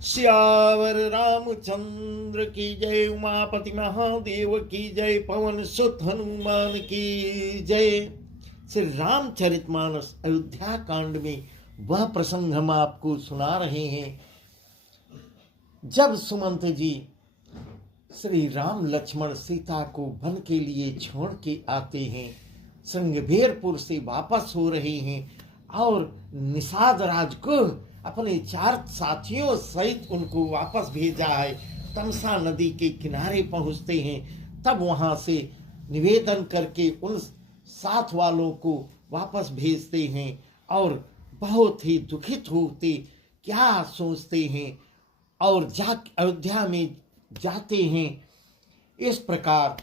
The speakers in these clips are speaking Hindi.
सियावर रामचंद्र की जय। उमापति महादेव की जय। पवन सुत हनुमान की जय। श्री रामचरितमानस अयोध्या कांड में वह प्रसंग हम आपको सुना रहे हैं जब सुमंत जी श्री राम लक्ष्मण सीता को वन के लिए छोड़ के आते हैं, श्रृंगबेरपुर से वापस हो रहे हैं और निषाद राज को अपने 4 साथियों सहित उनको वापस भेजा है। तमसा नदी के किनारे पहुंचते हैं, तब वहां से निवेदन करके उन साथ वालों को वापस भेजते हैं और बहुत ही दुखित होते क्या सोचते हैं और अयोध्या में जाते हैं। इस प्रकार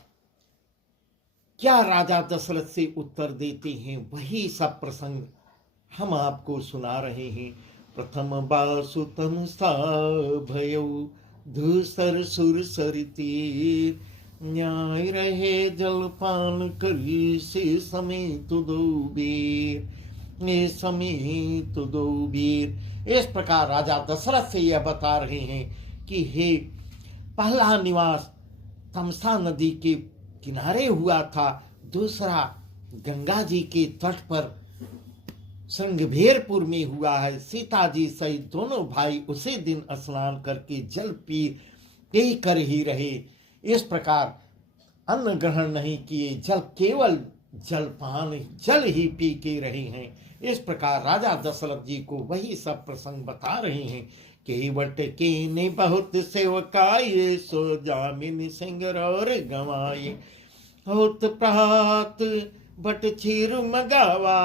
क्या राजा दशरथ से उत्तर देते हैं, वही सब प्रसंग हम आपको सुना रहे हैं। प्रथम बासुतम सा भयो धूसर सुर सरिती, न्याय रहे जलपान करी से समेत दो बेर, समेत दो बेर। इस प्रकार राजा दशरथ से यह बता रहे हैं कि हे, पहला निवास तमसा नदी के किनारे हुआ था, दूसरा गंगा जी के तट पर श्रृंगबेरपुर में हुआ है। सीता जी सहित दोनों भाई उसी दिन स्नान करके जल पी कर ही रहे। इस प्रकार अन्न ग्रहण नहीं किए, केवल जलपान जल ही पी के रहे हैं। इस प्रकार राजा दशरथ जी को वही सब प्रसंग बता रहे हैं। केवट के ने बहुत सेवकाये, सो जामिन सिंगर और गवाए, होत प्रहात बट चीर मगावा,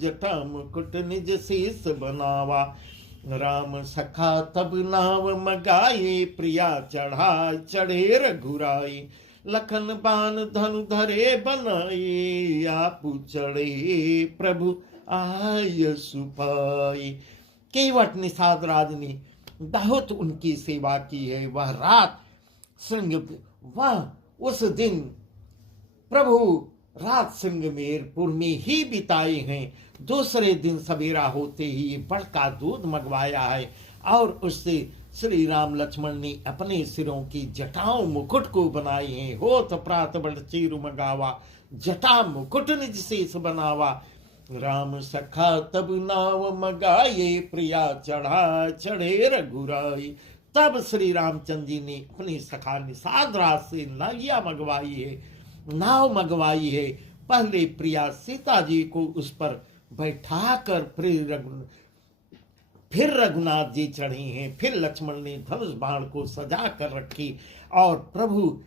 जटा मुकुट निज शीस बनावा। राम सखा तब नाव मगाए, प्रिया चढ़े रघुराई, लखन बान धनु धरे बनाए, आपु चढ़े प्रभु आय सुपाई। केवट निषाद राज ने बहुत उनकी सेवा की है। वह उस दिन प्रभु रात श्रृंगबेरपुर में ही बिताए हैं। दूसरे दिन सवेरा होते ही बड़का दूध मंगवाया है और उससे श्री राम लक्ष्मण ने अपने सिरों की जटाओं मुकुट को बनाए हैं। होत प्रात बड़ चीरु मंगावा, जटा मुकुट निज शेष बनावा। राम सखा तब नाव मगाए, प्रिया चढ़े रघुराई। तब श्री रामचंद्र जी ने अपने सखा निषाद राज से नाव मंगवाई है। पहले प्रिया सीता जी को उस पर बैठाकर फिर रघुनाथ जी चढ़े हैं। फिर लक्ष्मण ने धनुष बाण को सजा कर रखी और प्रभु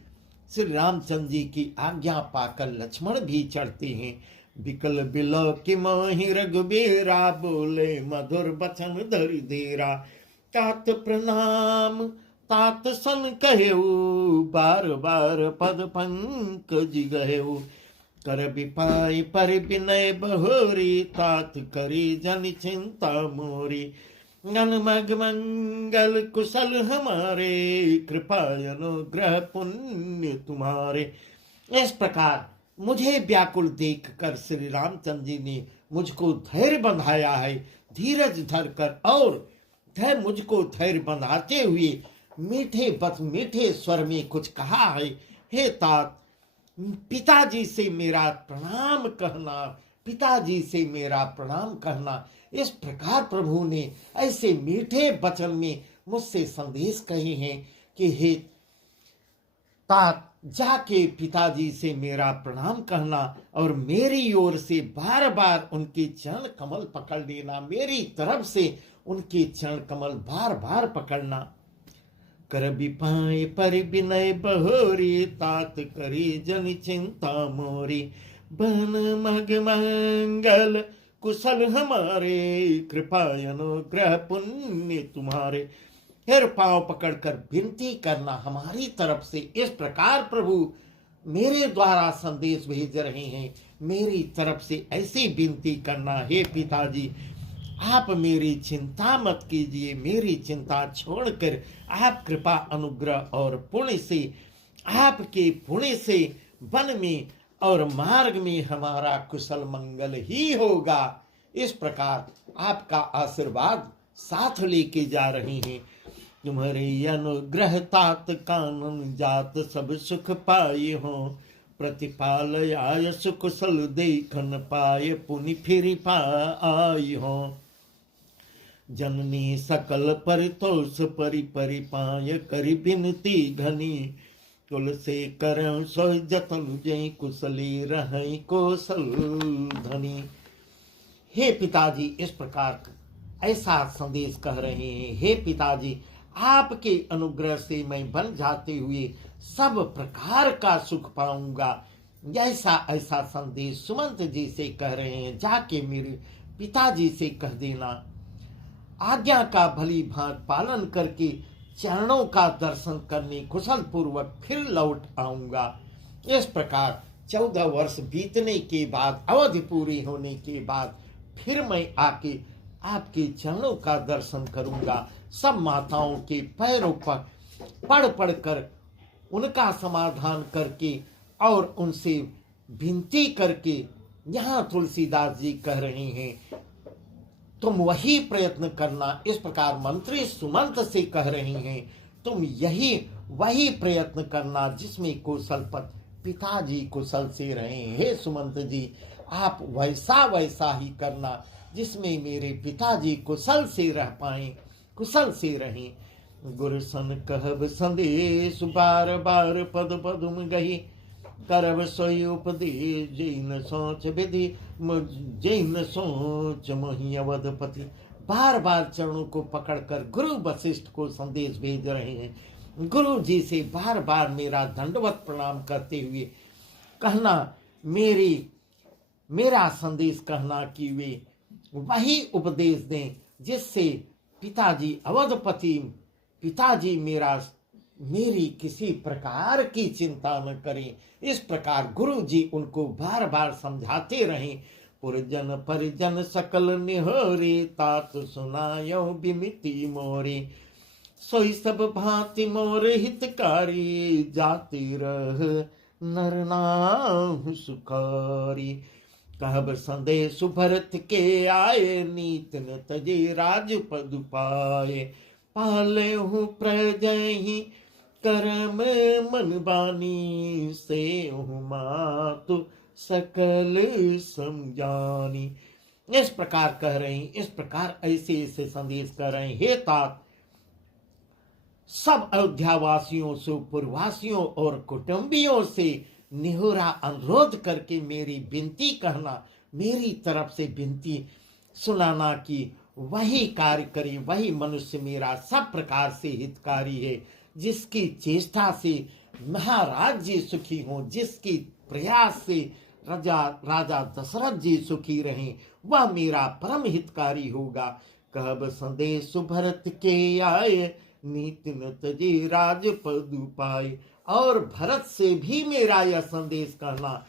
श्री रामचंद्र जी की आज्ञा पाकर लक्ष्मण भी चढ़ते हैं। बिकल बिलो कि मोहि रघुबीरा, बोले मधुर बचन धरि धीरा। तात प्रणाम तात सन कहेऊ, बार बार पद पंकज गहेऊ। कर बिपाई पर विनय बहोरी, तात करी जन चिंता मोरी। गण मग मंगल कुशल हमारे, कृपा अनुग्रह पुण्य तुम्हारे। इस प्रकार मुझे व्याकुल देखकर श्री रामचंद्र जी ने मुझको धैर्य बंधाया है। धीरज धरकर और मुझको धैर्य बंधाते हुए मीठे स्वर में कुछ कहा है। हे तात, पिताजी से मेरा प्रणाम कहना, पिताजी से मेरा प्रणाम कहना। इस प्रकार प्रभु ने ऐसे मीठे वचन में मुझसे संदेश कहे हैं कि हे तात, जाके पिताजी से मेरा प्रणाम कहना और मेरी ओर से बार बार उनके चरण कमल पकड़ लेना। मेरी तरफ से उनके चरण कमल बार बार पकड़ना। कर बिपाए पर विनय बहोरी, तात करी जन चिंता मोरी। बन मग मंगल कुशल हमारे, कृपा अनुग्रह पुण्य तुम्हारे। फिर पांव पकड़कर विनती करना हमारी तरफ से। इस प्रकार प्रभु मेरे द्वारा संदेश भेज रहे हैं। मेरी तरफ से ऐसी विनती करना, हे पिताजी, आप मेरी चिंता मत कीजिए। मेरी चिंता छोड़कर आप कृपा अनुग्रह और पुण्य से, आपके पुण्य से वन में और मार्ग में हमारा कुशल मंगल ही होगा। इस प्रकार आपका आशीर्वाद साथ लेके जा रहे हैं। तुम्हारे अनुग्रह तात कानन जात सब सुख पाए हो। प्रतिपाल आय सुकुशल देखन पाए पुनि फिर पाई हो। जननी सकल परितोष परि परि पाय करि बिनती घनी। कुल से करं सो जतन जय कुशली रहै कौशल धनी। हे पिताजी, इस प्रकार ऐसा संदेश कह रहे हैं। हे पिताजी, आपके अनुग्रह से मैं बन जाते हुए सब प्रकार का सुख पाऊंगा। ऐसा ऐसा संदेश सुमंत जी से कह रहे हैं। जाके मेरे पिताजी से कह देना, आज्ञा का भली भांति पालन करके चरणों का दर्शन करने कुशल पूर्वक फिर लौट आऊंगा। इस प्रकार 14 वर्ष बीतने के बाद, अवधि पूरी होने के बाद फिर मैं आके आपके चरणों का दर्शन करूंगा। सब माताओं के पैरों पर पढ़ पढ़ कर उनका समाधान करके और उनसे विनती करके, यहाँ तुलसीदास जी कह रहे हैं तुम वही प्रयत्न करना। इस प्रकार मंत्री सुमंत से कह रहे हैं तुम यही वही प्रयत्न करना जिसमें कुशल पिताजी कुशल से रहे। हे सुमंत जी, आप वैसा वैसा ही करना जिसमें मेरे पिताजी कुशल से रह पाए, कुशल से रहें। गुरु सन कहब संदेश बार बार पद पदुम गही। करब सोई उपदेश जैन सोच विधि जैन सोच मोहि अवधपति। बार बार चरणों को पकड़कर गुरु वशिष्ठ को संदेश भेज रहे हैं। गुरु जी से बार बार मेरा दंडवत प्रणाम करते हुए कहना, मेरा संदेश कहना कि वे वही उपदेश दें जिससे पिताजी अवधपति, पिताजी मेरी किसी प्रकार की चिंता न करें। इस प्रकार गुरु जी उनको बार बार समझाते रहें। पुरजन परिजन सकल निहोरे तात सुनायो बिमिति मोरे। सोई सब भांति मोर हितकारी जाति रह नर नाम सुखारी। कहब संदेश भरत के आए नीत न तजे राजपद पाए। पाले हूँ प्रजहि करम मन बानी से हूँ मातु सकल समझानी। इस प्रकार कह रहे हैं, इस प्रकार ऐसे ऐसे संदेश कर रहे हैं। हे तात, सब अयोध्यावासियों से, पूर्ववासियों और कुटुंबियों से निहोरा अनुरोध करके मेरी विनती कहना, मेरी तरफ से विनती सुनाना कि वही कार्य करे। वही मनुष्य मेरा सब प्रकार से हितकारी है, जिसकी चेष्टा से महाराज जी सुखी हों, जिसकी प्रयास से राजा दशरथ जी सुखी रहें, वह मेरा परम हितकारी होगा। कहब संदेश भरत के आए नीति न तजे राजपद पाए। और भरत से भी मेरा यह संदेश कहना,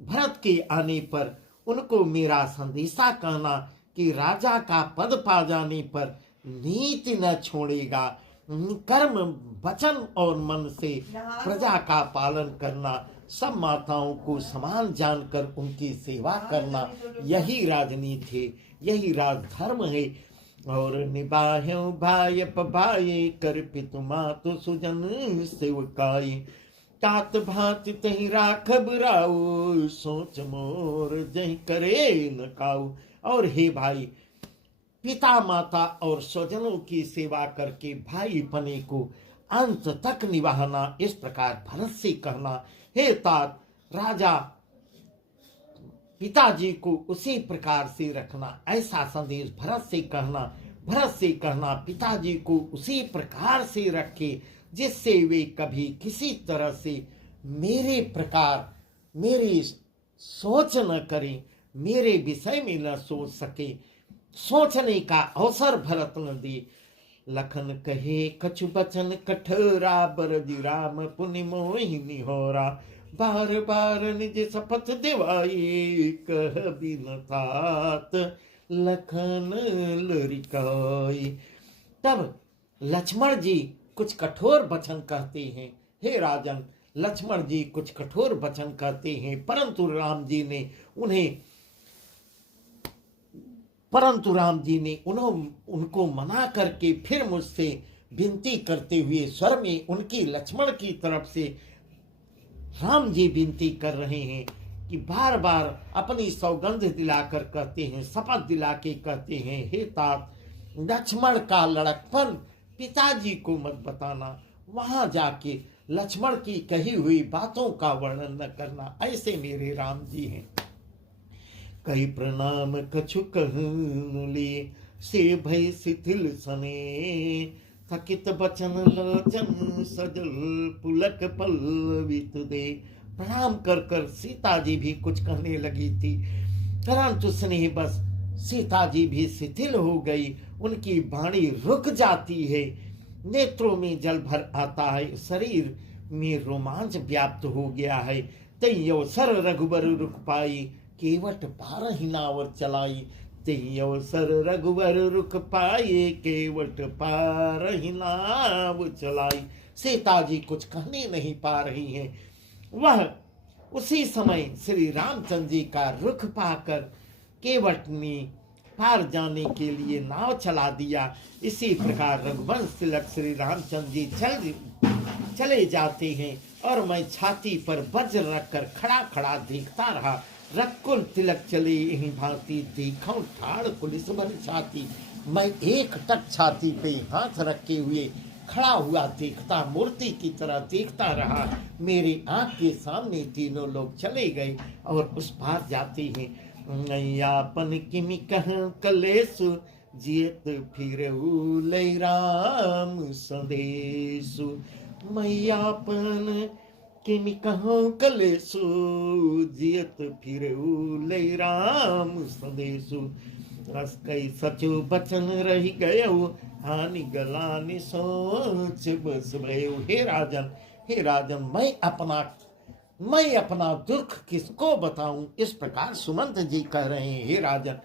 भरत के आने पर उनको मेरा संदेशा कहना कि राजा का पद पा जाने पर नीति न छोड़ेगा। कर्म, वचन और मन से प्रजा का पालन करना, सब माताओं को समान जानकर उनकी सेवा करना, यही राजनीति है, यही राजधर्म है। और निभायो भाई भाई कर पितु मातु सुजन सेवकाई। तात भात तही राखब राउ सोच मोर जही करे न काऊ। और हे भाई, पिता माता और स्वजनों की सेवा करके भाई पने को अंत तक निभाना। इस प्रकार भरत से कहना। हे तात, राजा पिताजी को उसी प्रकार से रखना, ऐसा संदेश भरत से कहना। भरत से कहना पिताजी को उसी प्रकार से रखे जिससे वे कभी किसी तरह से मेरे प्रकार मेरी सोच न करें, मेरे विषय में न सोच सके, सोचने का अवसर भरत न दे। लखन कहे कछु बचन कठोरा बरजी राम पुनि मोहि निहोरा। बार बार निज शपथ दिवाई कह बिन तात लखन लरिकाई। तब लक्ष्मण जी कुछ कठोर वचन कहते हैं। हे राजन, लक्ष्मण जी कुछ कठोर वचन कहते हैं, परंतु राम जी ने उनको मना करके फिर मुझसे विनती करते हुए स्वर में उनकी लक्ष्मण की तरफ से राम जी विनती कर रहे हैं कि बार बार अपनी सौगंध दिलाकर कहते हैं, शपथ दिला के कहते हैं, हे तात, लक्ष्मण का लड़कपन पिताजी को मत बताना, वहां जाके लक्ष्मण की कही हुई बातों का वर्णन न करना। ऐसे मेरे राम जी हैं। कई प्रणाम कछु कहनुली से भय शिथिल सने, थकित बचन लोचन सजल पुलक पल्लवित दे। प्रणाम कर कर सीता जी भी कुछ कहने लगी थी, परंतु स्नेह बस सीता जी भी शिथिल हो गई, उनकी वाणी रुक जाती है, नेत्रों में जल भर आता है, शरीर में रोमांच व्याप्त हो गया है। तैयो सर रघुबर रुक पाई, केवट पार ही नावर चलाई। तैयो सर रघुवर रुक पाए, केवट पार ही नाव चलाई। सीता जी कुछ कहने नहीं पा रही हैं। वह उसी समय श्री रामचंद्र जी का रुख पाकर केवट ने पार जाने के लिए नाव चला दिया। इसी प्रकार रघुवंश तिलक श्री रामचंद्र जी चले जाते हैं और मैं छाती पर वज्र रखकर खड़ा खड़ा देखता रहा। रकुल तिलक चले यही भांति, देखो ठाड़ पुलिस भर छाती। मैं एक टक छाती पे हाथ रखे हुए खड़ा हुआ देखता, मूर्ति की तरह देखता रहा। मेरी आंख के सामने तीनों लोग चले गए और उस पार जाते हैं। नैयापन किमि कह कलेसु, जियत फिर लय राम संदेशु। मैयापन किमि कहो कलेसु, जियत फिर लय राम संदेशु। कई सचो बचन रही गयो, हानि गलानि सोच बस भयो। हे राजन, मैं अपना दुख किसको बताऊं। इस प्रकार सुमंत जी कह रहे हैं, हे राजन,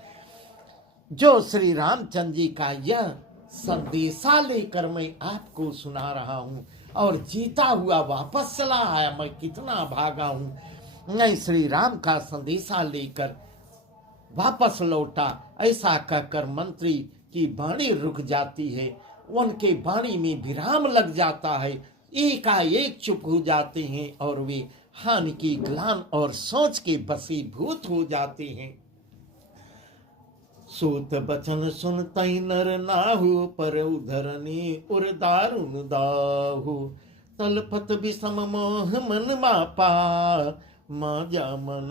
जो श्री रामचंद्र जी का यह संदेशा लेकर मैं आपको सुना रहा हूं और जीता हुआ वापस चला आया, मैं कितना भागा हूं। मैं श्री राम का संदेशा लेकर वापस लौटा। ऐसा कहकर मंत्री की वाणी रुक जाती है, उनके वाणी में विराम लग जाता है, एकाएक चुप हो जाते हैं और वे हानि की ग्लान और सोच के वशीभूत हो जाते हैं। सूत बचन सुनतई नर नाहु, पर उधरनी उर दारुन दाहु। तलपत विषम मोह मन मापा, माजा मन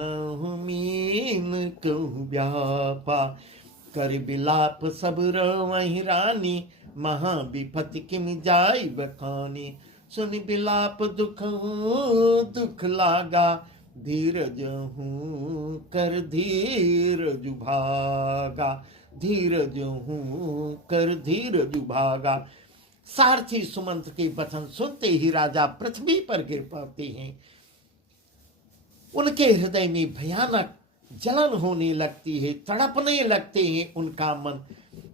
मीन कहूँ व्यापा। कर बिलाप सब रवहि रानी, महा विपत्ति किम जाय बखानी। सुन बिलाप दुख लागा, धीरज हूँ कर धीरज भागा। धीरज हूँ कर धीरज भागा। सारथी सुमंत के वचन सुनते ही राजा पृथ्वी पर गिर पड़ते हैं। उनके हृदय में भयानक जलन होने लगती है, तड़पने लगते हैं। उनका मन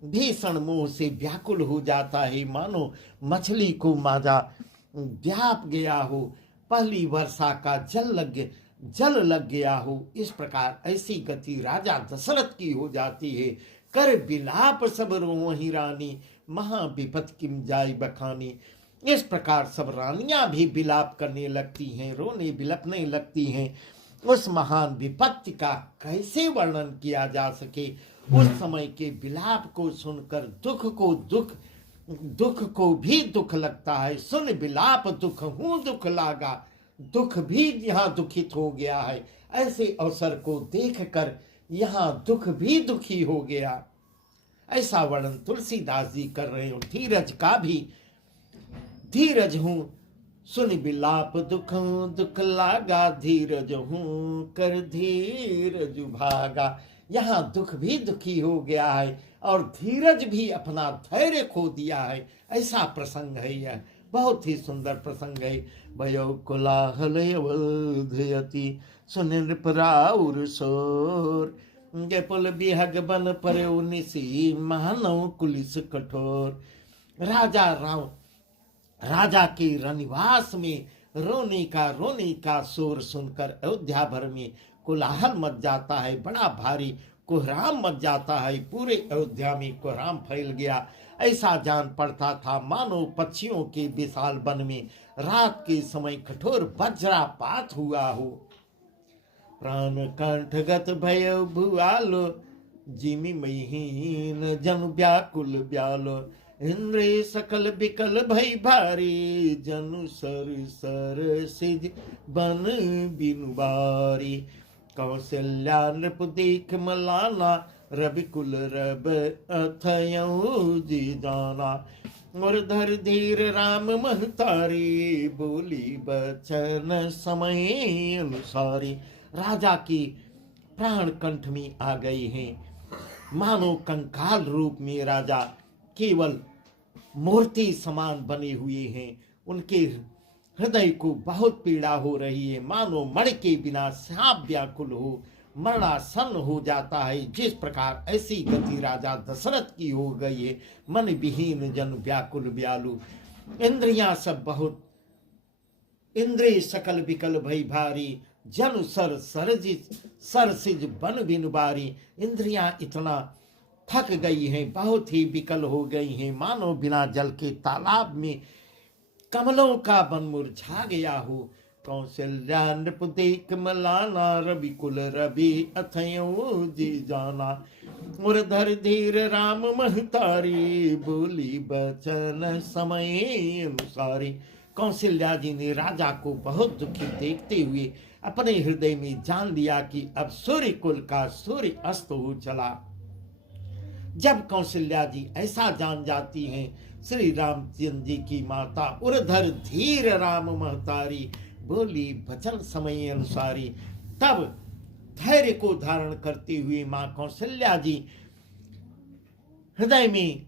भीषण मोह से व्याकुल हो जाता है, मानो मछली को माजा व्याप गया हो, पहली वर्षा का जल लग गया हो। इस प्रकार ऐसी गति राजा दशरथ की हो जाती है। कर बिलाप सब रोहि रानी, महा विपत किम जाय बखानी। इस प्रकार सब रानियां भी विलाप करने लगती हैं, रोने बिलपने लगती हैं। उस महान विपत्ति का कैसे वर्णन किया जा सके। उस समय के विलाप को सुनकर दुख को भी दुख लगता है। सुन बिलाप दुख हूँ दुख लागा, दुख भी यहाँ दुखित हो गया है। ऐसे अवसर को देखकर यहाँ दुख भी दुखी हो गया। ऐसा वर्णन तुलसीदास जी कर रहे हो। धीरज का भी, धीरज हूँ सुन बिलाप दुख लागा, धीरज हूँ कर धीरज भागा। यहाँ दुख भी दुखी हो गया है और धीरज भी अपना धैर्य खो दिया है। ऐसा प्रसंग है, यह बहुत ही सुंदर प्रसंग है। भयो कोलाहल अवधयति, सुन नृपराउर शोर। पुल बिहग बन पर निसी, मानव कुलिस कठोर। राजा के रनिवास में रोने का शोर सुनकर अयोध्या भर में कोलाहल मच जाता है, बड़ा भारी कोहराम मच जाता है। पूरे अयोध्या में कोहराम फैल गया। ऐसा जान पड़ता था मानो पक्षियों के विशाल वन में रात के समय कठोर वज्रापात हुआ हो। प्राण कंठगत भय भुआलो, जिमि महीन जन व्याकुल ब्यालो। इंद्रिय सकल बिकल भई भारी, जनु सर सर सिज बन बिनु बारी। कौशल्या नृप देख मलाना, रविकुल रब अथयऊ जी जाना। मुरधर धीर राम महतारी, बोली बचन समय अनुसारी। राजा की प्राण कंठ में आ गए हैं। मानो कंकाल रूप में राजा केवल मूर्ति समान बने हुए हैं। उनके हृदय को बहुत पीड़ा हो रही है, मानो मण के बिना सांप व्याकुल हो, मरणासन हो जाता है। जिस प्रकार ऐसी गति राजा दशरथ की हो गई है। मन विहीन जन व्याकुल व्यालु, इंद्रियां सब बहुत, इंद्रिय सकल विकल भई भारी, जन सर सरसिज बन बिन बारी। इंद्रियां इतना थक गई हैं, बहुत ही विकल हो गई हैं, मानो बिना जल के तालाब में कमलों का वन मुरझा गया हो। कौशल्या नृप देख मलाना, रवि कुल रवि अथयऊ जी जाना। मुरधर धीर राम महतारी, बोली बचन समय अनुसारी। कौशल्या जी ने राजा को बहुत दुखी देखते हुए अपने हृदय में जान लिया कि अब सूर्य कुल का सूर्य अस्त हो चला। जब कौशल्या जी ऐसा जान जाती हैं, श्री रामचंद्र जी की माता उरधर धीर राम महतारी, बोली वचन समय अनुसारी, तब धैर्य को धारण करते हुए मां कौशल्या जी हृदय में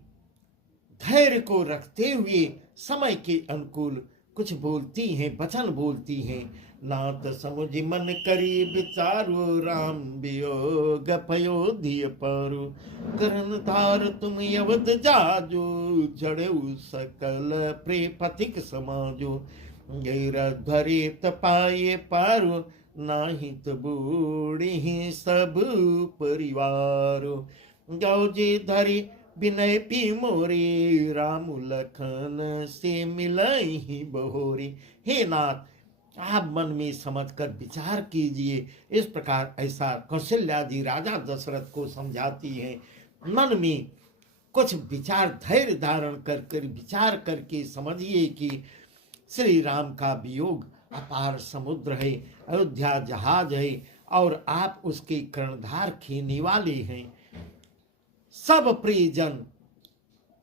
धैर्य को रखते हुए समय के अनुकूल कुछ बोलती हैं, वचन बोलती हैं। नाथ समुझ मन करी विचारो, राम वियोग पयोधिय पारो। करण धार तुम अवध जाजो, जड़ेऊ सकल प्रेपथिक समाजो। गैर धरे तपाये पारो, नाहित बूढ़ी सब परिवारो। गौजे धरी विनय पी मोरी, राम लखन से मिलई बहोरी। हे नाथ, आप मन में समझकर विचार कीजिए। इस प्रकार ऐसा कौशल्या जी राजा दशरथ को समझाती हैं। मन में कुछ विचार धैर्य धारण कर विचार करके समझिए कि श्री राम का वियोग अपार समुद्र है, अयोध्या जहाज है और आप उसके कर्णधार खेने वाले हैं। सब प्रियजन,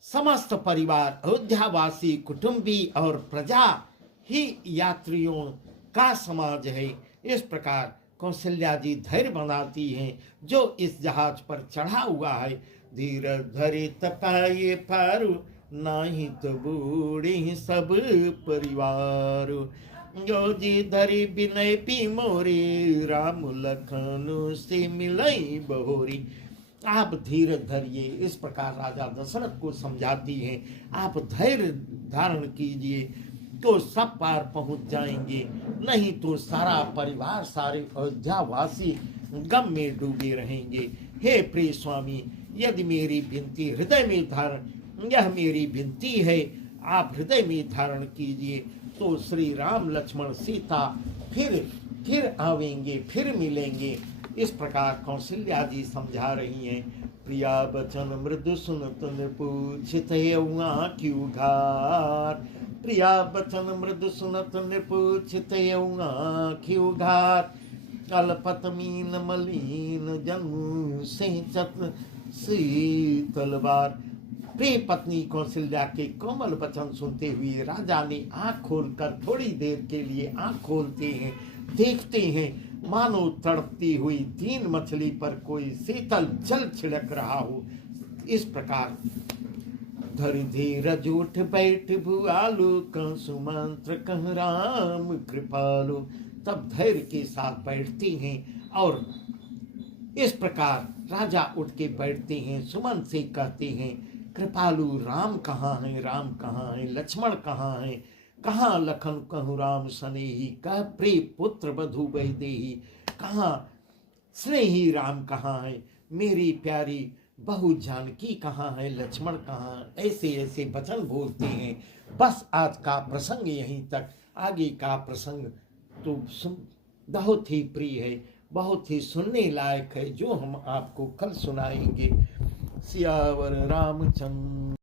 समस्त परिवार, अयोध्यावासी, कुटुंबी और प्रजा ही यात्रियों का समाज है। इस प्रकार कौशल्या जी धैर्य बनाती हैं जो इस जहाज पर चढ़ा हुआ है। धीर धरे तपाये पारू, नाही तो बूढ़ी सब परिवार। जो जी धरी विनय पी मोरी, राम लखन से मिलई बहोरी। आप धीरज धरिए। इस प्रकार राजा दशरथ को समझाती हैं। आप धैर्य धारण कीजिए तो सब पार पहुंच जाएंगे, नहीं तो सारा परिवार, सारे अयोध्यावासी गम में डूबे रहेंगे। हे प्रिय स्वामी, यदि मेरी विनती हृदय में धारण, यह मेरी विनती है, आप हृदय में धारण कीजिए तो श्री राम लक्ष्मण सीता फिर आवेंगे, फिर मिलेंगे। इस प्रकार कौशल्या जी समझा रही हैं। प्रिया बचन मृदु सुनत पूछित क्यों घार। प्रिया बचन मृदु सुनत पूछित क्यों घार। अल्पत मीन मलिन जनु सिंचत शीतल बार। प्रिय पत्नी कौशल्या के कोमल वचन सुनते हुए राजा ने आंख खोलकर थोड़ी देर के लिए आंख खोलते हैं, देखते हैं मानो तड़पती हुई दीन मछली पर कोई शीतल जल छिड़क रहा हो। इस प्रकार धरि धीरज उठ बैठ भुआलु, कह सुमंत्र कह राम कृपालु। तब धैर्य के साथ बैठती हैं और इस प्रकार राजा उठ के बैठते हैं, सुमन से कहते हैं, कृपालु राम कहाँ है, राम कहाँ है, लक्ष्मण कहाँ है, कहाँ लखन कहूँ राम सनेही, कह प्रिय पुत्र बधु वैदेही। कहाँ स्नेही राम कहाँ है, मेरी प्यारी बहू जानकी कहाँ है, लक्ष्मण कहाँ, ऐसे ऐसे वचन बोलते हैं। बस आज का प्रसंग यहीं तक, आगे का प्रसंग तो बहुत ही प्रिय है, बहुत ही सुनने लायक है, जो हम आपको कल सुनाएंगे। सियावर रामचंद्र।